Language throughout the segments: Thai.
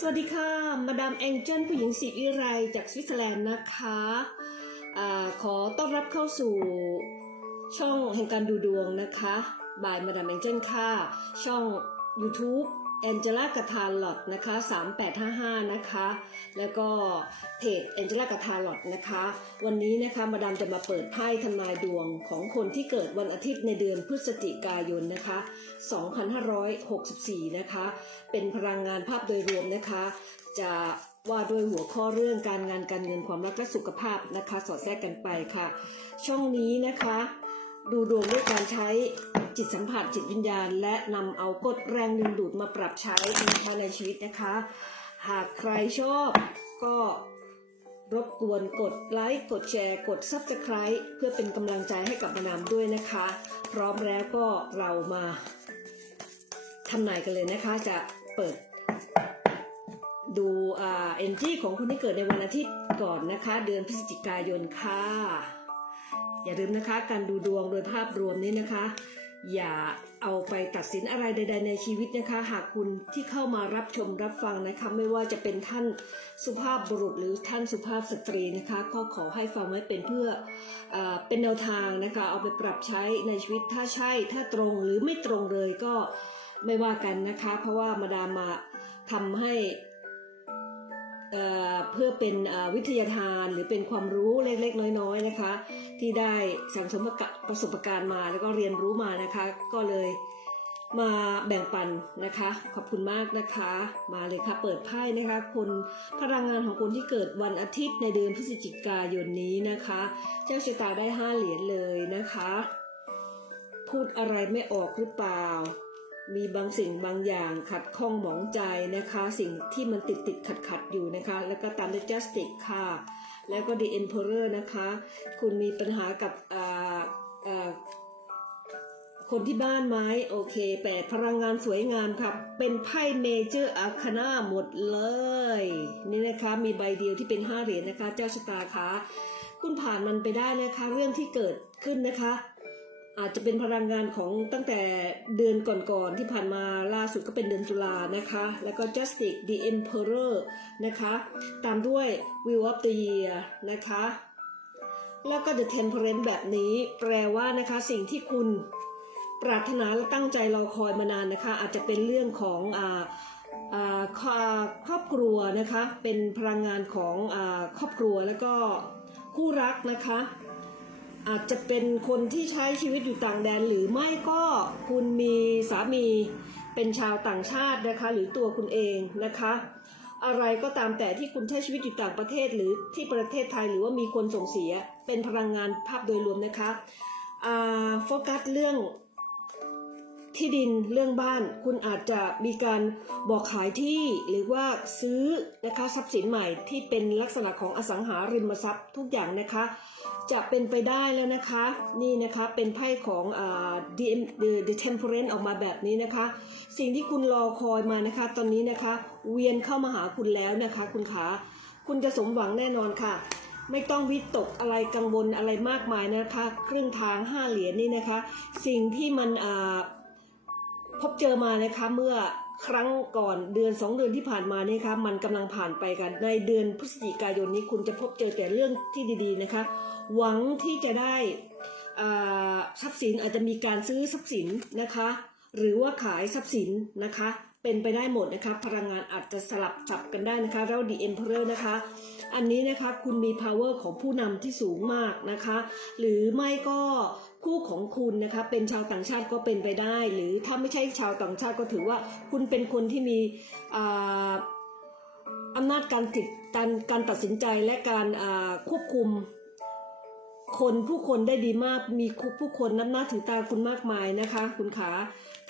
สวัสดีค่ะ มาดามแองเจิลผู้หญิงสีอิไรจากสวิตเซอร์แลนด์นะคะอขอต้อนรับเข้าสู่ช่องแห่งการดูดวงนะคะ บายมาดามแองเจิลค่ะ ช่อง YouTube แองเจล่ากาทาลอดนะคะ3855 นะคะ แล้วก็เพจแองเจล่ากาทาลอดนะคะ วันนี้นะคะมาดามจะมาเปิดไพ่ทำนายดวงของคนที่เกิดวันอาทิตย์ในเดือนพฤศจิกายนนะคะ 2564 นะคะ เป็นพลังงานภาพโดยรวมนะคะ จะว่าด้วยหัวข้อเรื่องการงานการเงินความรักและสุขภาพนะคะ สอดแทรกกันไปค่ะ ช่องนี้นะคะ ดูดวงด้วยการใช้ จิตสัมผัสจิตวิญญาณ และนำเอากฎแรงดึงดูดมาปรับใช้นะคะในชีวิตนะคะ หากใครชอบก็รบกวนกดไลค์กดแชร์ กด Subscribe เพื่อเป็นกำลังใจให้กับมานามด้วยนะคะ พร้อมแล้วก็เรามาทำนายกันเลยนะคะจะเปิดดูอ่าเอนจีของคนที่เกิดในวันอาทิตย์ก่อนนะคะ เดือนพฤศจิกายนค่ะ อย่าลืมนะคะ การดูดวงโดยภาพรวมนี้นะคะ อย่าเอาไปตัดสินอะไรใด ๆ ในชีวิตนะคะ หากคุณที่เข้ามารับชมรับฟังนะคะ ไม่ว่าจะเป็นท่านสุภาพบุรุษหรือท่านสุภาพสตรีนะคะ ก็ขอให้ฟังไว้เป็นเพื่อเออเป็นแนวทางนะคะ เอาไปปรับใช้ในชีวิตถ้าใช่ถ้าตรงหรือไม่ตรงเลยก็ไม่ว่ากันนะคะ เพราะว่ามาดามมาทำให้ เพื่อเป็นวิทยาทานหรือเป็นความรู้เล็กๆ น้อยๆนะคะ ที่ได้สังสมประกะประสบการณ์มาแล้วก็เรียนรู้มานะคะ ก็เลยมาแบ่งปันนะคะ ขอบคุณมากนะคะ มาเลยค่ะเปิดไพ่นะคะคนพลังงานของคนที่เกิดวันอาทิตย์ในเดือนพฤศจิกายนนี้นะคะ เจ้าชะตาได้ห้าเหรียญเลยนะคะ พูดอะไรไม่ออกหรือเปล่า มีบางสิ่งบางอย่างขัดข้องหมองใจนะคะ สิ่งที่มันติดติดขัดขัดอยู่นะคะ แล้วก็ตามด้วย justice ค่ะ แล้วก็ the emperor นะคะ คุณมีปัญหากับคนที่บ้านไหมโอเคแปดพลังงานสวยงามครับเป็นไพ่เมเจอร์อาคานาหมดเลย นี่นะคะมีใบเดียวที่เป็นห้าเหรียญนะคะ เจ้าชะตาคะคุณผ่านมันไปได้นะคะ เรื่องที่เกิดขึ้นนะคะ อาจจะเป็นพลังงานของตั้งแต่เดือนก่อนๆที่ผ่านมาล่าสุดก็เป็นเดือนตุลานะคะ แล้วก็ Justice the Emperor นะคะ ตามด้วย Wheel of the Year นะคะ แล้วก็ The Temperance แบบนี้แปลว่านะคะสิ่งที่คุณปรารถนาและตั้งใจรอคอยมานานนะคะ อาจจะเป็นเรื่องของอ่าครอบครัวนะคะ เป็นพลังงานของอครอบครัวแล้วก็คู่รักนะคะ อาจจะเป็นคนที่ใช้ชีวิตอยู่ต่างแดน หรือไม่ก็คุณมีสามีเป็นชาวต่างชาตินะคะ หรือตัวคุณเองนะคะ อะไรก็ตามแต่ที่คุณใช้ชีวิตอยู่ต่างประเทศหรือที่ประเทศไทยหรือว่ามีคนส่งเสียเป็นพลังงานภาพโดยรวมนะคะโฟกัสเรื่อง ที่ดินเรื่องบ้าน คุณอาจจะมีการบอกขายที่หรือว่าซื้อนะคะทรัพย์สินใหม่ที่เป็นลักษณะของอสังหาริมทรัพย์ทุกอย่างนะคะ จะเป็นไปได้แล้วนะคะ นี่นะคะเป็นไพ่ของอ่า the the the temperance ออกมาแบบนี้นะคะ สิ่งที่คุณรอคอยมานะคะ ตอนนี้นะคะ เวียนเข้ามาหาคุณแล้วนะคะ คุณขาคุณจะสมหวังแน่นอนค่ะไม่ต้องวิตกอะไรกังวลอะไรมากมายนะคะ ครึ่งทางห้าเหรียญนี่นะคะ สิ่งที่มันอ่า พบเจอมานะคะเมื่อครั้งก่อนเดือนสองเดือนที่ผ่านมาเนี่ยคะมันกำลังผ่านไปกัน ในเดือนพฤศจิกายนนี้คุณจะพบเจอแต่เรื่องที่ดีๆนะคะหวังที่จะได้ทรัพย์สินอาจจะมีการซื้อทรัพย์สินนะคะหรือว่าขายทรัพย์สินนะคะเป็นไปได้หมดนะคะพลังงานอาจจะสลับสับกันได้นะคะแล้วดีเอ็มเพอร์นะคะ อันนี้นะคะคุณมี power ของผู้นำที่สูงมากนะคะ หรือไม่ก็ คู่ของคุณนะคะเป็นชาวต่างชาติก็เป็นไปได้ หรือถ้าไม่ใช่ชาวต่างชาติก็ถือว่าคุณเป็นคนที่มีอำนาจการติดการการตัดสินใจและการควบคุมคนผู้คนได้ดีมากมีผู้คนนับหน้าถือตาคุณมากมายนะคะ คุณขา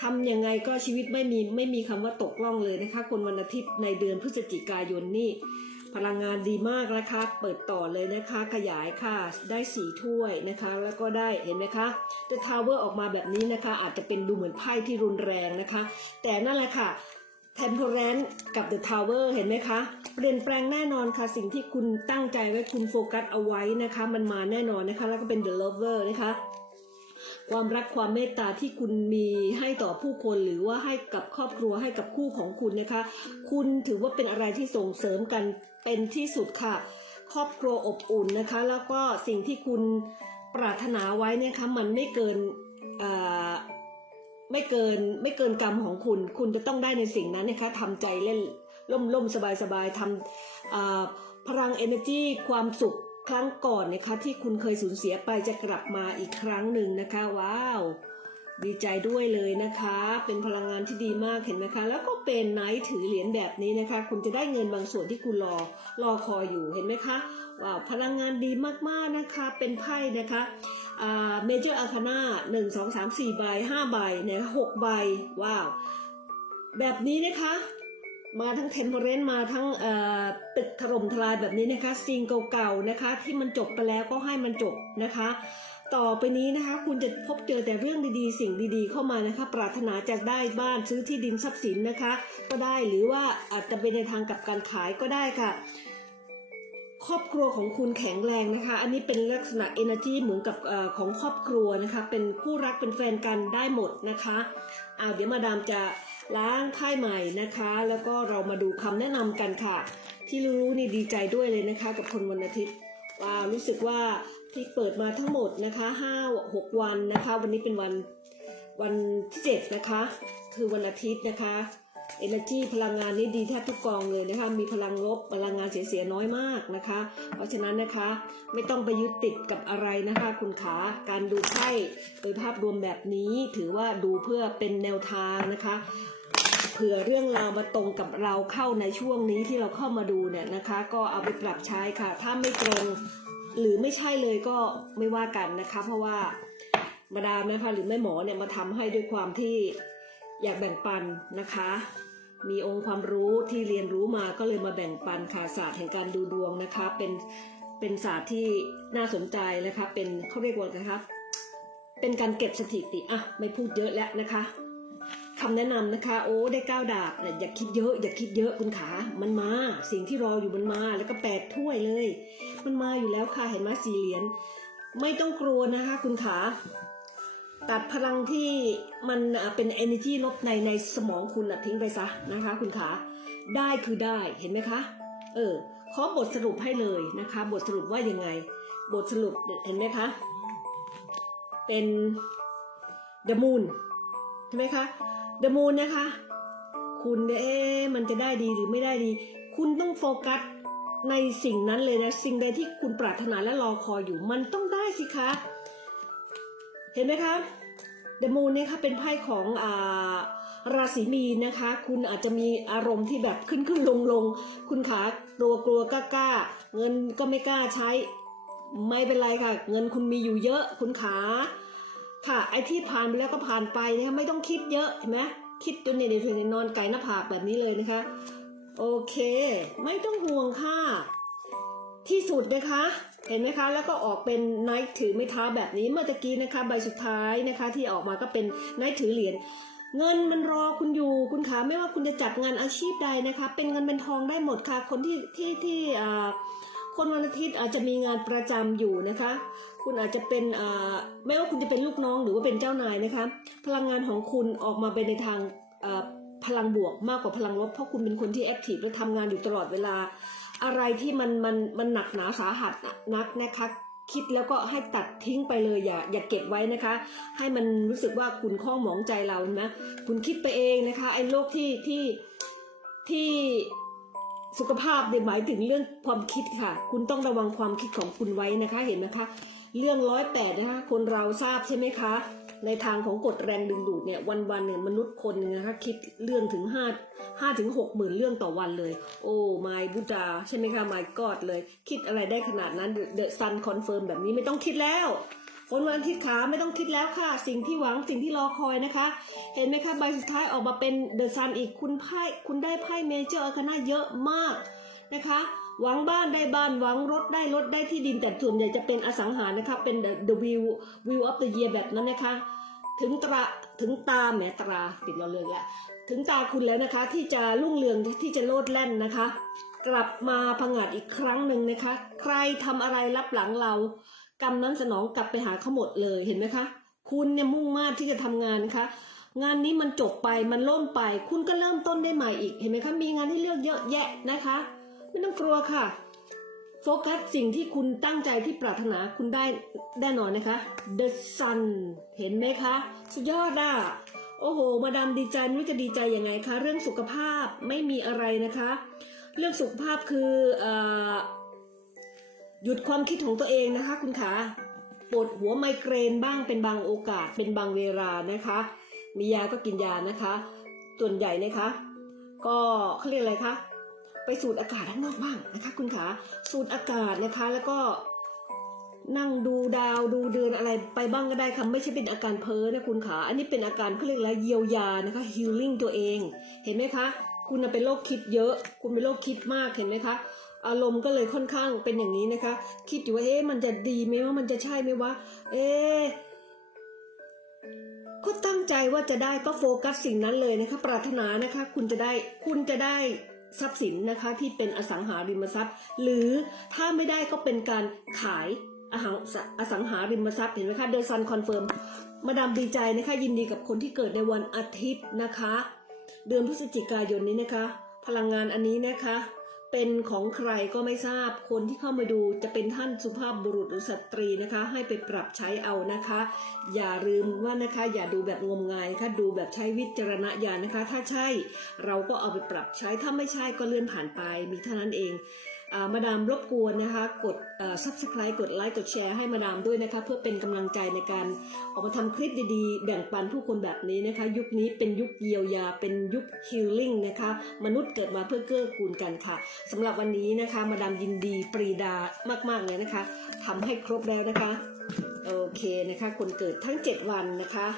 ทำยังไงก็ชีวิตไม่มีไม่มีคำว่าตกล่องเลยนะคะ คนวันอาทิตย์ในเดือนพฤศจิกายนนี่ พลังงานดีมากนะคะ เปิดต่อเลยนะคะ ขยายค่ะ ได้สีถ้วยนะคะ แล้วก็ได้เห็นไหมคะ The Tower ออกมาแบบนี้นะคะ อาจจะเป็นดูเหมือนไพ่ที่รุนแรงนะคะ แต่นั่นแหละค่ะ Temperance กับ The Tower เห็นไหมคะเปลี่ยนแปลงแน่นอนค่ะ สิ่งที่คุณตั้งใจไว้คุณโฟกัสเอาไว้นะคะ มันมาแน่นอนนะคะ แล้วก็เป็น The Lover นะคะ ความรักความเมตตาที่คุณมีให้ต่อผู้คนหรือว่าให้กับครอบครัวให้กับคู่ของคุณนะคะ คุณถือว่าเป็นอะไรที่ส่งเสริมกันเป็นที่สุดค่ะ ครอบครัวอบอุ่นนะคะ แล้วก็สิ่งที่คุณปรารถนาไว้นี่ยคะมันไม่เกินไม่เกินไม่เกินกรรมของคุณ คุณจะต้องได้ในสิ่งนั้นนะคะทำใจเล่นล่มล่มสบายสบายทำพลัง energy ความสุข ครั้งก่อนนะคะที่คุณเคยสูญเสียไปจะกลับมาอีกครั้งหนึ่งนะคะ ว้าว ดีใจด้วยเลยนะคะ เป็นพลังงานที่ดีมากเห็นไหมคะ แล้วก็เป็นไนท์ถือเหรียญแบบนี้นะคะ คุณจะได้เงินบางส่วนที่คุณรอรอคอยอยู่เห็นไหมคะว้าวพลังงานดีมากๆนะคะ เป็นไพ่นะคะเมเจอร์อาคาน่าหนึ่งสองสามสี่ใบห้าใบเนี่ยหกใบว้าว แบบนี้นะคะ มาทั้งเทมเพรนมาทั้งตึกถล่มทลายแบบนี้นะคะสิ่งเก่าๆนะคะ ที่มันจบไปแล้วก็ให้มันจบนะคะ ต่อไปนี้นะคะ คุณจะพบเจอแต่เรื่องดีๆ สิ่งดีๆ เข้ามานะคะ ปรารถนาจะได้บ้านซื้อที่ดินทรัพย์สินนะคะ ก็ได้หรือว่าอาจจะเป็นในทางกับการขายก็ได้ค่ะ ครอบครัวของคุณแข็งแรงนะคะ อันนี้เป็นลักษณะ energy เหมือนกับอของครอบครัวนะคะ เป็นคู่รักเป็นแฟนกันได้หมดนะคะเอาเดี๋ยวมาดามจะ ล้างไพ่ใหม่นะคะ แล้วก็เรามาดูคำแนะนำกันค่ะ ที่รู้นี่ดีใจด้วยเลยนะคะ กับคนวันอาทิตย์ว้าวรู้สึกว่าที่เปิดมาทั้งหมดนะคะห้าหกวันนะคะ วันนี้เป็นวันวันที่เจ็ดนะคะ คือวันอาทิตย์นะคะ Energy พลังงานนี้ดีแทบทุกกองเลยนะคะ มีพลังลบพลังงานเสียๆน้อยมากนะคะ เพราะฉะนั้นนะคะไม่ต้องไปยึดติดกับอะไรนะคะ คุณขาการดูไพ่โดยภาพรวมแบบนี้ถือว่าดูเพื่อเป็นแนวทางนะคะ ผื่อเรื่องราวมาตรงกับเราเข้าในช่วงนี้ที่เราเข้ามาดูเนี่ยนะคะ ก็เอาไปปรับใช้ค่ะ ถ้าไม่ตรงหรือไม่ใช่เลยก็ไม่ว่ากันนะคะ เพราะว่ามาดามนะคะหรือแม่หมอเนี่ยมาทำให้ด้วยความที่อยากแบ่งปันนะคะ มีองค์ความรู้ที่เรียนรู้มาก็เลยมาแบ่งปันค่ะศาสตร์แห่งการดูดวงนะคะ เป็นเป็นศาสตร์ที่น่าสนใจนะคะ เป็นเขาเรียกว่าอะไรครับเป็นการเก็บสถิติอะไม่พูดเยอะแล้วนะคะ คำแนะนำนะคะ โอ้ได้เก้าดาบเนี่ยอย่าคิดเยอะ อย่าคิดเยอะคุณขามันมา สิ่งที่รออยู่มันมา แล้วก็แปดถ้วยเลย มันมาอยู่แล้วค่ะเห็นไหมสี่เหรียญไม่ต้องกลัวนะคะ คุณขาตัดพลังที่มันเป็น energy ลบในในสมองคุณอะทิ้งไปซะนะคะ คุณขาได้คือได้เห็นไหมคะ เออขอบทสรุปให้เลยนะคะ บทสรุปว่ายังไง บทสรุปเห็นไหมคะ เป็น the moon ใช่ไหมคะ the moon นะคะ คุณเอ๊มันจะได้ดีหรือไม่ได้ดี คุณต้องโฟกัสในสิ่งนั้นเลยนะ สิ่งใดที่คุณปรารถนาและรอคอยอยู่ มันต้องได้สิคะ เห็นไหมคะเดมูนเนี่ยค่ะเป็นไพ่ของอ่าราศีมีนนะคะ คุณอาจจะมีอารมณ์ที่แบบขึ้นขึ้นลงลงคุณขากลัวกลัวกล้ากล้า เงินก็ไม่กล้าใช้ ไม่เป็นไรค่ะ เงินคุณมีอยู่เยอะ คุณขา ค่ะไอ้ที่ผ่านไปแล้วก็ผ่านไปนะคะไม่ต้องคิดเยอะเห็นไหมคิดตัวเนี่ยเดี๋ยวเธอนอนไก่หน้าผากแบบนี้เลยนะคะ โอเค ไม่ต้องห่วงค่ะ ที่สุดนะคะ เห็นไหมคะ แล้วก็ออกเป็นไนท์ถือไม้เท้าแบบนี้เมื่อตะกี้นะคะ ใบสุดท้ายนะคะ ที่ออกมาก็เป็นไนท์ถือเหรียญเงินมันรอคุณอยู่คุณขาไม่ว่าคุณจะจับงานอาชีพใดนะคะ เป็นเงินเป็นทองได้หมดค่ะ คนที่ที่ที่อ่าคนวันอาทิตย์อาจจะมีงานประจำอยู่นะคะ คุณอาจจะเป็นอ่าไม่ว่าคุณจะเป็นลูกน้องหรือว่าเป็นเจ้านายนะคะ พลังงานของคุณออกมาเป็นในทางอ่าพลังบวกมากกว่าพลังลบเพราะคุณเป็นคนที่แอคทีฟและทำงานอยู่ตลอดเวลา อะไรที่มันมันมันหนักหนาสาหัสนักนะคะคิดแล้วก็ให้ตัดทิ้งไปเลยอย่าอย่าเก็บไว้นะคะ ให้มันรู้สึกว่าคุณข้องหมองใจเราเห็นไหมคุณคิดไปเองนะคะไอ้โรคที่ที่ที่สุขภาพเนี่ยหมายถึงเรื่องความคิดค่ะ คุณต้องระวังความคิดของคุณไว้นะคะเห็นไหมคะ เรื่องร้อยแปดนะคะคนเราทราบใช่ไหมคะ ในทางของกฎแรงดึงดูดเนี่ยวันๆเนี่ยมนุษย์คนนึงนะคะคิดเรื่องถึงห้าห้าถึงหกหมื่นเรื่องต่อวันเลย โอ้ my บุตาใช่ไหมคะ my god เลย คิดอะไรได้ขนาดนั้น the sun confirm แบบนี้ไม่ต้องคิดแล้ว คนวันอาทิตย์ขาไม่ต้องคิดแล้วค่ะ สิ่งที่หวังสิ่งที่รอคอยนะคะ เห็นไหมคะใบสุดท้ายออกมาเป็น the sun อีกคุณไพ่คุณได้ไพ่เมเจอร์อาคาน่าเยอะมากนะคะ หวังบ้านได้บ้านหวังรถได้รถได้ที่ดินแต่ส่วนใหญ่จะเป็นอสังหารนะคะ เป็น the, the view view of the year แบบนั้นนะคะ ถึงตราถึงตาแหมตราติดเราเลยอะถึงตาคุณแล้วนะคะ ที่จะรุ่งเรืองที่จะโลดแล่นนะคะ กลับมาพังอาจอีกครั้งหนึ่งนะคะ ใครทำอะไรรับหลังเรา กรรมนั้นสนองกลับไปหาเขาหมดเลยเห็นไหมคะ คุณเนี่ยมุ่งมา่ที่จะทำงานนะคะงานนี้มันจบไปมันล่มไป คุณก็เริ่มต้นได้ใหม่อีกเห็นไหมคะมีงานให้เลือกเยอะแยะนะคะ ไม่ต้องกลัวค่ะ โฟกัสสิ่งที่คุณตั้งใจที่ปรารถนาคุณได้แน่นอนนะคะ The Sun เห็นไหมคะสุดยอดอะโอ้โห มาดามดีใจไม่จะดีใจยังไงคะ เรื่องสุขภาพไม่มีอะไรนะคะ เรื่องสุขภาพคือเออ หยุดความคิดของตัวเองนะคะ คุณขาปวดหัวไมเกรนบ้างเป็นบางโอกาสเป็นบางเวลานะคะ มียาก็กินยานะคะ ส่วนใหญ่นะคะ ก็เขาเรียกอะไรคะไปสูดอากาศข้างนอกบ้างนะคะ คุณขาสูดอากาศนะคะแล้วก็นั่งดูดาวดูเดือนอะไรไปบ้างก็ได้ค่ะไม่ใช่เป็นอาการเพ้อนะคุณขาอันนี้เป็นอาการเขาเรียกอะไรเยียวยานะคะ healing ตัวเอง เห็นไหมคะ คุณเป็นโรคคิดเยอะ คุณเป็นโรคคิดมากเห็นไหมคะ อารมณ์ก็เลยค่อนข้างเป็นอย่างนี้นะคะ คิดอยู่ว่าเอ๊ะมันจะดีไหมว่ามันจะใช่ไหมวะเอ๊ะก็ตั้งใจว่าจะได้ก็โฟกัสสิ่งนั้นเลยนะคะ ปรารถนานะคะ คุณจะได้คุณจะได้ทรัพย์สินนะคะที่เป็นอสังหาริมทรัพย์ หรือถ้าไม่ได้ก็เป็นการขายอสังหาริมทรัพย์เห็นไหมคะเดซันคอนเฟิร์มมาดามดีใจนะคะ ยินดีกับคนที่เกิดในวันอาทิตย์นะคะ เดือนพฤศจิกายนนี้นะคะ พลังงานอันนี้นะคะ เป็นของใครก็ไม่ทราบคนที่เข้ามาดูจะเป็นท่านสุภาพบุรุษหรือสตรีนะคะ ให้ไปปรับใช้เอานะคะ อย่าลืมว่านะคะอย่าดูแบบงมงายค่ะดูแบบใช้วิจารณญาณนะคะ ถ้าใช่เราก็เอาไปปรับใช้ถ้าไม่ใช่ก็เลื่อนผ่านไปมีเท่านั้นเอง มาดามรบกวนนะคะ กดเอ่อ subscribe กดไลค์กดแชร์ให้มาดามด้วยนะคะ เพื่อเป็นกำลังใจในการออกมาทำคลิปดีๆ แบ่งปันผู้คนแบบนี้นะคะ ยุคนี้เป็นยุคเยียวยา เป็นยุค healing นะคะ มนุษย์เกิดมาเพื่อเกื้อกูลกันค่ะสำหรับวันนี้นะคะ มาดามยินดีปรีดามากๆเลยนะคะทำให้ครบแล้วนะคะ โอเคนะคะ คนเกิดทั้ง 7 วันนะคะ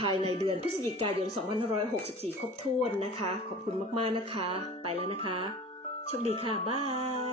ภายในเดือนพฤศจิกายน 2564 ครบถ้วนนะคะ ขอบคุณมาก ๆ นะคะ ไปแล้วนะคะ โชคดีค่ะ บาย